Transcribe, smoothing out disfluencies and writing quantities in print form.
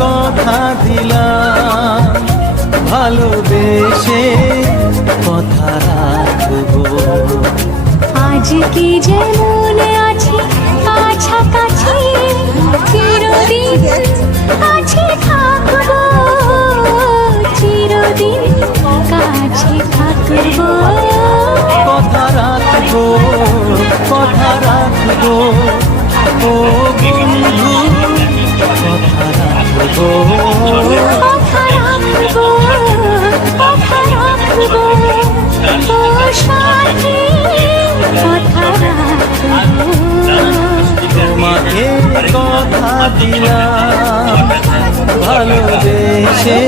কথা দিলাম, ভালোবেসে কথা রাখবো। আজ কি যেমন আছি কাছাকাছি, চিরদিন কাছে থাকবো, চিরদিন কাছে থাকবো। কথা রাখবো, কথা রাখবো, ও বন্ধু কথা রাখবো। কথা রাখবো, কথা রাখবো, ও সাথী কথা রাখবো। তোমাকে কথা দিলাম, ভালোবেসে